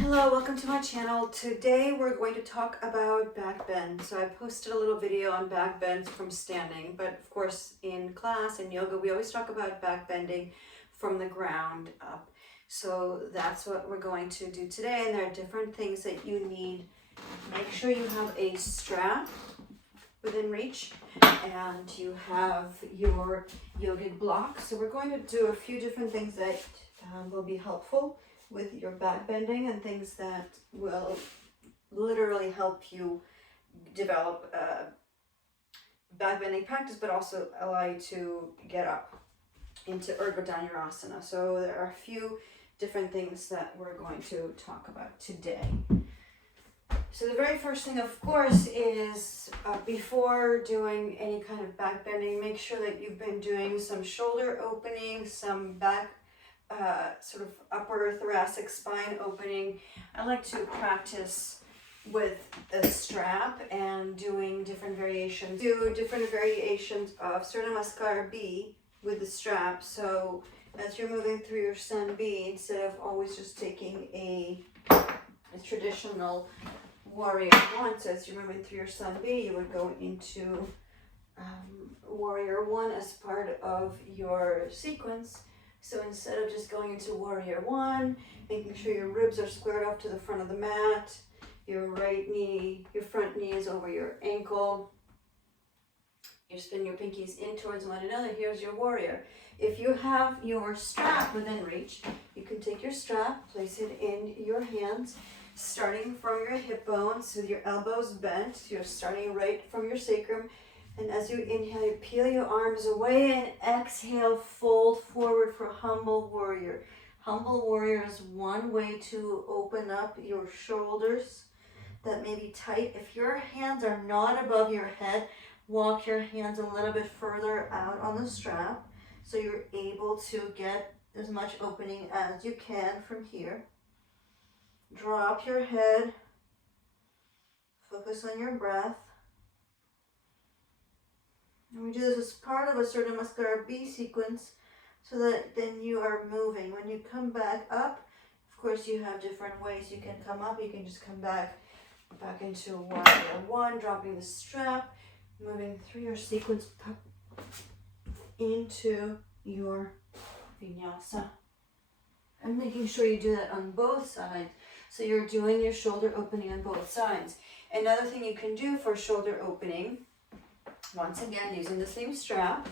Hello, welcome to my channel. Today we're going to talk about back bend. So I posted a little video on back bends from standing, but of course in class, in yoga, we always talk about back bending from the ground up. So that's what we're going to do today, and there are different things that you need. Make sure you have a strap within reach and you have your yogic block. So we're going to do a few different things that will be helpful with your back bending and things that will literally help you develop back bending practice, but also allow you to get up into Urdhva Dhanurasana. So there are a few different things that we're going to talk about today. So the very first thing, of course, is before doing any kind of back bending, make sure that you've been doing some shoulder opening, some back sort of upper thoracic spine opening. I like to practice with a strap and doing different variations. Do different variations of Urdhva B with the strap. So as you're moving through your Sun B, instead of always just taking a traditional Warrior One, so as you're moving through your Sun B, you would go into Warrior One as part of your sequence. So instead of just going into Warrior One, making sure your ribs are squared up to the front of the mat, your right knee, your front knee is over your ankle, you spin your pinkies in towards one another. Here's your warrior. If you have your strap within reach, you can take your strap, place it in your hands, starting from your hip bones with your elbows bent. You're starting right from your sacrum. And as you inhale, you peel your arms away and exhale, fold forward for humble warrior. Humble warrior is one way to open up your shoulders that may be tight. If your hands are not above your head, walk your hands a little bit further out on the strap so you're able to get as much opening as you can from here. Drop your head, focus on your breath. And we do this as part of a Urdhva B sequence so that then you are moving. When you come back up, of course you have different ways you can come up. You can just come back into Warrior One, dropping the strap, moving through your sequence into your vinyasa. And making sure you do that on both sides. So you're doing your shoulder opening on both sides. Another thing you can do for shoulder opening, once again, using the same strap,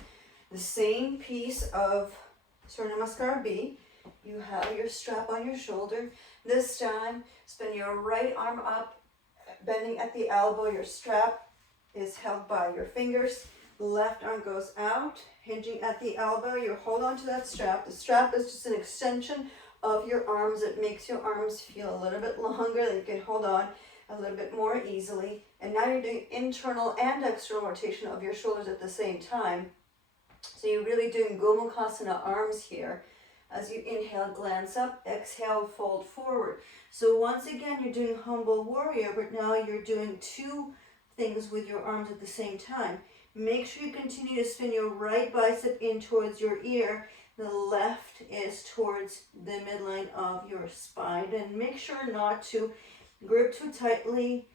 the same piece of Urdhva B, you have your strap on your shoulder. This time, spin your right arm up, bending at the elbow. Your strap is held by your fingers. Left arm goes out, hinging at the elbow. You hold on to that strap. The strap is just an extension of your arms. It makes your arms feel a little bit longer. That you can hold on a little bit more easily. And now you're doing internal and external rotation of your shoulders at the same time. So you're really doing Gomukhasana arms here. As you inhale, glance up, exhale, fold forward. So once again, you're doing humble warrior, but now you're doing two things with your arms at the same time. Make sure you continue to spin your right bicep in towards your ear. The left is towards the midline of your spine. And make sure not to grip too tightly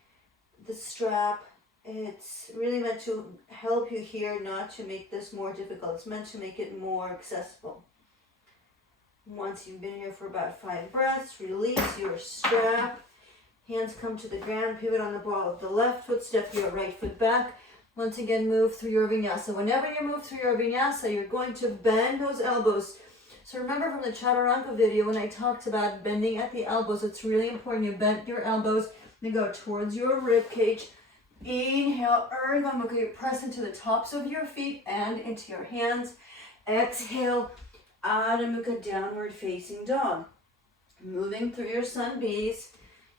the strap. It's really meant to help you here, not to make this more difficult. It's meant to make it more accessible. Once you've been here for about 5 breaths, release your strap. Hands come to the ground, pivot on the ball of the left foot, step your right foot back. Once again, move through your vinyasa. Whenever you move through your vinyasa, you're going to bend those elbows. So remember from the Chaturanga video when I talked about bending at the elbows, it's really important you bend your elbows. You go towards your rib cage. Inhale, Urdhva Mukha. You press into the tops of your feet and into your hands. Exhale, Adho Mukha, downward facing dog. Moving through your Sun Bs.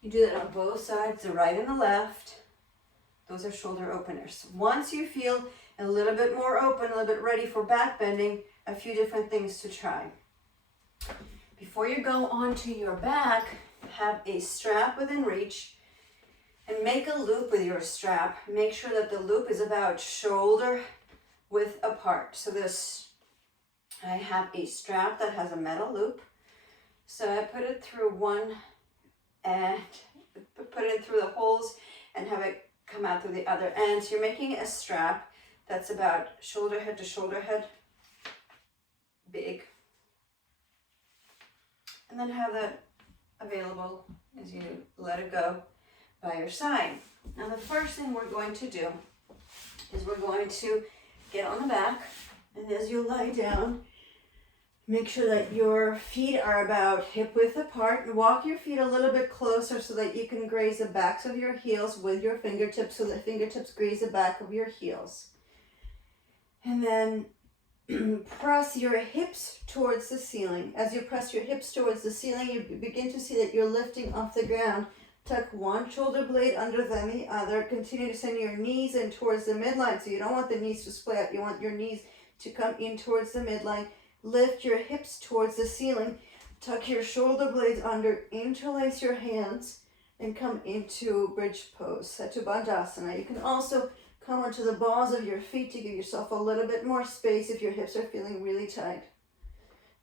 You do that on both sides, the right and the left. Those are shoulder openers. Once you feel a little bit more open, a little bit ready for back bending, a few different things to try. Before you go onto your back, have a strap within reach and make a loop with your strap. Make sure that the loop is about shoulder width apart. So I have a strap that has a metal loop. So I put it through one and put it in through the holes and have it come out through the other end. So you're making a strap that's about shoulder head to shoulder head big. And then have that available as you let it go by your side. Now the first thing we're going to do is we're going to get on the back, and as you lie down, make sure that your feet are about hip width apart, and walk your feet a little bit closer so that you can graze the backs of your heels with your fingertips, so that fingertips graze the back of your heels. And then press your hips towards the ceiling. As you press your hips towards the ceiling, you begin to see that you're lifting off the ground. Tuck one shoulder blade under the other. Continue to send your knees in towards the midline. So you don't want the knees to splay out. You want your knees to come in towards the midline. Lift your hips towards the ceiling. Tuck your shoulder blades under. Interlace your hands and come into bridge pose, Chaturanga. You can also come onto the balls of your feet to give yourself a little bit more space if your hips are feeling really tight.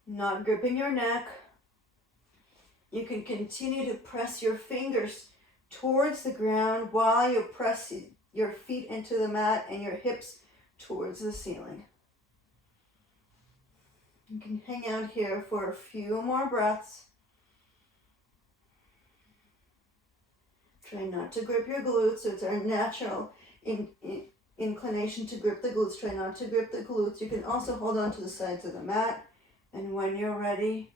Not gripping your neck. You can continue to press your fingers towards the ground while you press your feet into the mat and your hips towards the ceiling. You can hang out here for a few more breaths. Try not to grip your glutes. It's our natural inclination to grip the glutes. Try not to grip the glutes. You can also hold on to the sides of the mat. And when you're ready,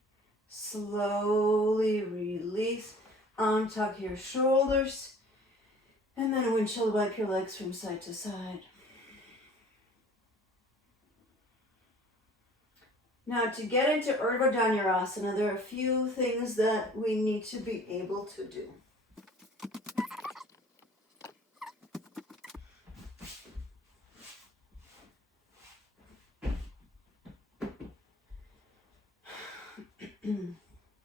slowly release. Untuck your shoulders. And then windshield wipe your legs from side to side. Now to get into Urdhva Dhanurasana, there are a few things that we need to be able to do.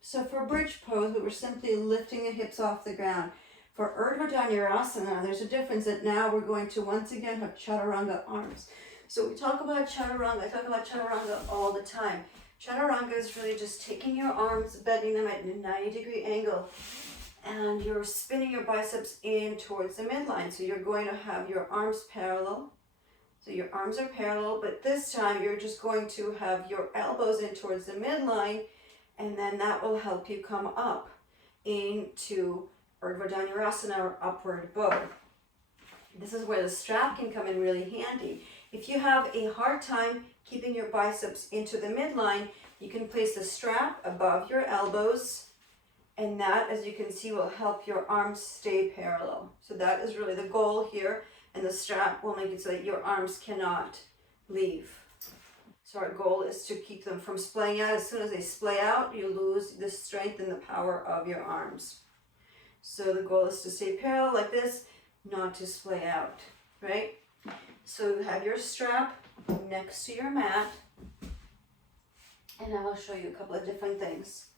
So for bridge pose, we were simply lifting the hips off the ground. For Urdhva Dhanurasana, there's a difference that now we're going to once again have Chaturanga arms. So we talk about Chaturanga, I talk about Chaturanga all the time. Chaturanga is really just taking your arms, bending them at a 90-degree angle, and you're spinning your biceps in towards the midline. So you're going to have your arms parallel. So your arms are parallel, but this time you're just going to have your elbows in towards the midline, and then that will help you come up into Urdhva Dhanurasana, or upward bow. This is where the strap can come in really handy. If you have a hard time keeping your biceps into the midline, you can place the strap above your elbows, and that, as you can see, will help your arms stay parallel. So that is really the goal here, and the strap will make it so that your arms cannot leave. So our goal is to keep them from splaying out. As soon as they splay out, you lose the strength and the power of your arms. So the goal is to stay parallel like this, not to splay out, right? So you have your strap next to your mat, and I will show you a couple of different things.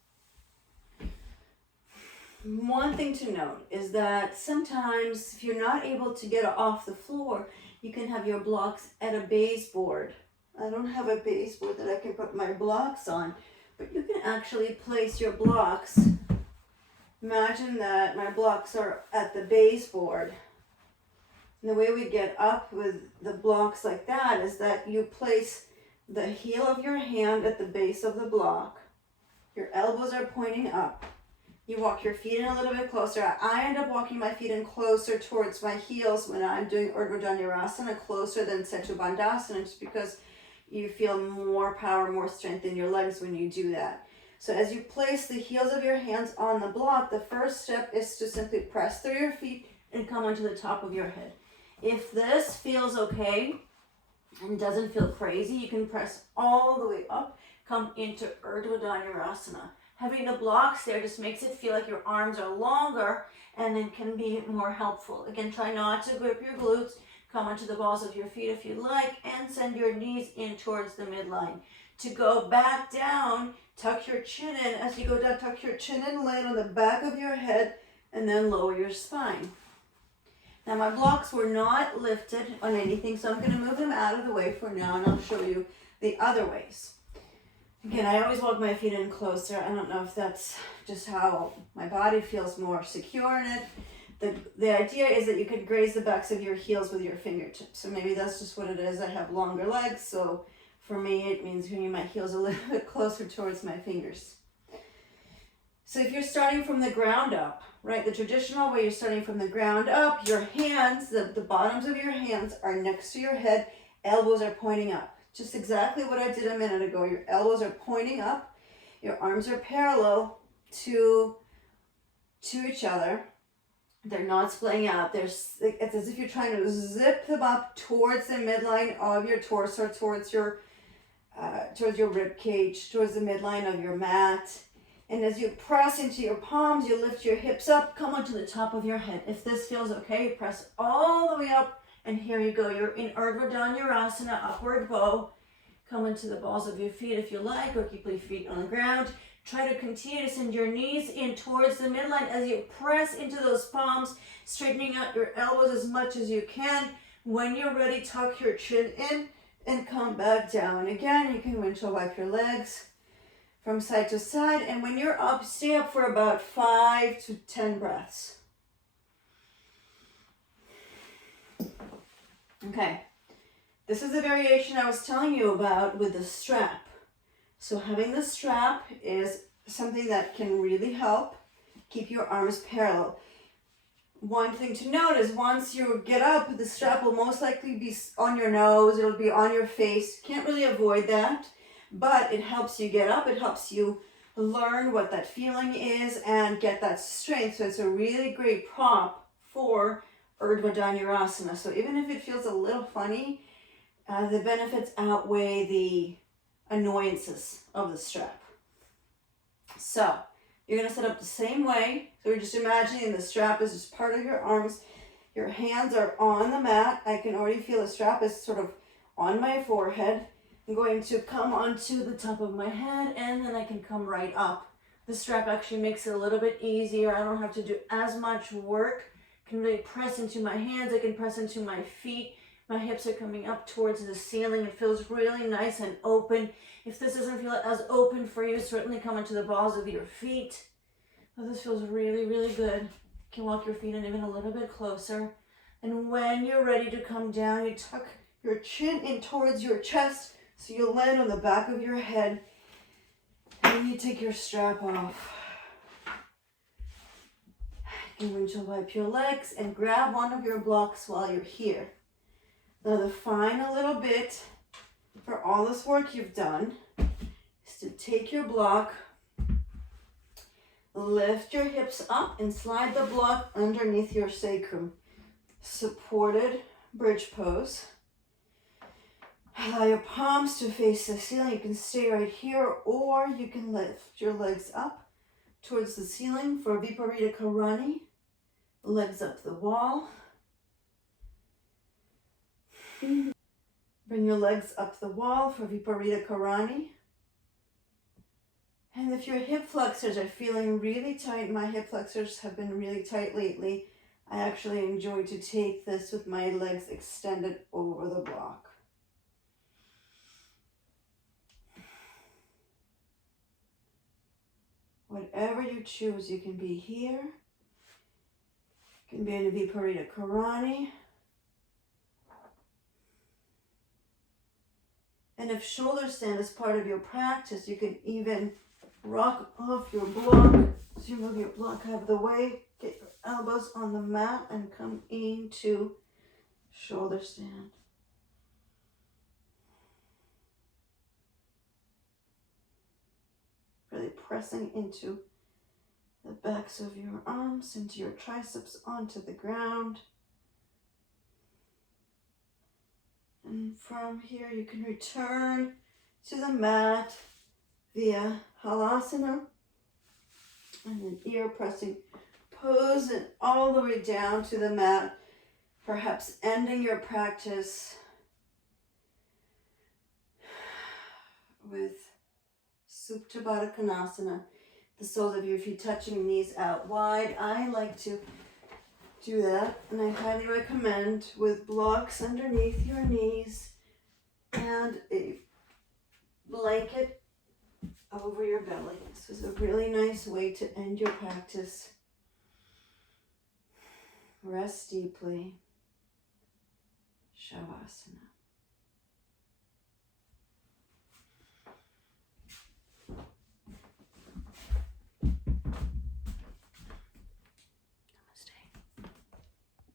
One thing to note is that sometimes if you're not able to get off the floor, you can have your blocks at a baseboard. I don't have a baseboard that I can put my blocks on, but you can actually place your blocks. Imagine that my blocks are at the baseboard. And the way we get up with the blocks like that is that you place the heel of your hand at the base of the block. Your elbows are pointing up. You walk your feet in a little bit closer. I end up walking my feet in closer towards my heels when I'm doing Urdhva Dhanurasana, closer than Chaturanga, just because you feel more power, more strength in your legs when you do that. So as you place the heels of your hands on the block, the first step is to simply press through your feet and come onto the top of your head. If this feels okay and doesn't feel crazy, you can press all the way up, come into Urdhva Dhanurasana. Having the blocks there just makes it feel like your arms are longer and then can be more helpful. Again, try not to grip your glutes. Come onto the balls of your feet if you like, and send your knees in towards the midline. To go back down, tuck your chin in. As you go down, tuck your chin in, land on the back of your head, and then lower your spine. Now my blocks were not lifted on anything, so I'm going to move them out of the way for now, and I'll show you the other ways. Again, I always walk my feet in closer. I don't know if that's just how my body feels more secure in it. The idea is that you could graze the backs of your heels with your fingertips. So maybe that's just what it is. I have longer legs, so for me it means bringing my heels a little bit closer towards my fingers. So if you're starting from the ground up, right, the traditional way you're starting from the ground up, your hands, the bottoms of your hands are next to your head, elbows are pointing up. Just exactly what I did a minute ago. Your elbows are pointing up, your arms are parallel to each other. They're not splaying out. It's as if you're trying to zip them up towards the midline of your torso, towards your rib cage, towards the midline of your mat. And as you press into your palms, you lift your hips up, come onto the top of your head. If this feels okay, press all the way up, and here you go. You're in Urdhva Dhanurasana, upward bow. Come into the balls of your feet if you like, or keep your feet on the ground. Try to continue to send your knees in towards the midline as you press into those palms, straightening out your elbows as much as you can. When you're ready, tuck your chin in and come back down. Again, you can windshield wipe your legs from side to side. And when you're up, stay up for about 5 to 10 breaths. Okay. This is the variation I was telling you about with the strap. So having the strap is something that can really help keep your arms parallel. One thing to note is once you get up, the strap will most likely be on your nose, it'll be on your face. Can't really avoid that, but it helps you get up, it helps you learn what that feeling is and get that strength. So it's a really great prop for Urdhva Dhanurasana. So even if it feels a little funny, the benefits outweigh the annoyances of the strap. So you're going to set up the same way. So we're just imagining the strap is just part of your arms. Your hands are on the mat. I can already feel the strap is sort of on my forehead. I'm going to come onto the top of my head, and then I can come right up. The strap actually makes it a little bit easier. I don't have to do as much work. I can really press into my hands. I can press into my feet. My hips are coming up towards the ceiling. It feels really nice and open. If this doesn't feel as open for you, certainly come into the balls of your feet. But this feels really, really good. You can walk your feet in even a little bit closer. And when you're ready to come down, you tuck your chin in towards your chest so you'll land on the back of your head. And you take your strap off. You can windshield wipe your legs and grab one of your blocks while you're here. Now the final little bit for all this work you've done is to take your block, lift your hips up and slide the block underneath your sacrum. Supported bridge pose. Allow your palms to face the ceiling. You can stay right here, or you can lift your legs up towards the ceiling for Viparita Karani. Legs up the wall. Bring your legs up the wall for Viparita Karani. And if your hip flexors are feeling really tight, my hip flexors have been really tight lately, I actually enjoy to take this with my legs extended over the block. Whatever you choose, you can be here, you can be in a Viparita Karani. And if shoulder stand is part of your practice, you can even rock off your block. So you move your block out of the way, get your elbows on the mat, and come into shoulder stand. Really pressing into the backs of your arms, into your triceps onto the ground. And from here you can return to the mat via halasana and an ear pressing pose, and all the way down to the mat, perhaps ending your practice with Supta Baddha Konasana, the soles of your feet touching, knees out wide. I like to do that, and I highly recommend with blocks underneath your knees and a blanket over your belly. This is a really nice way to end your practice. Rest deeply. Shavasana.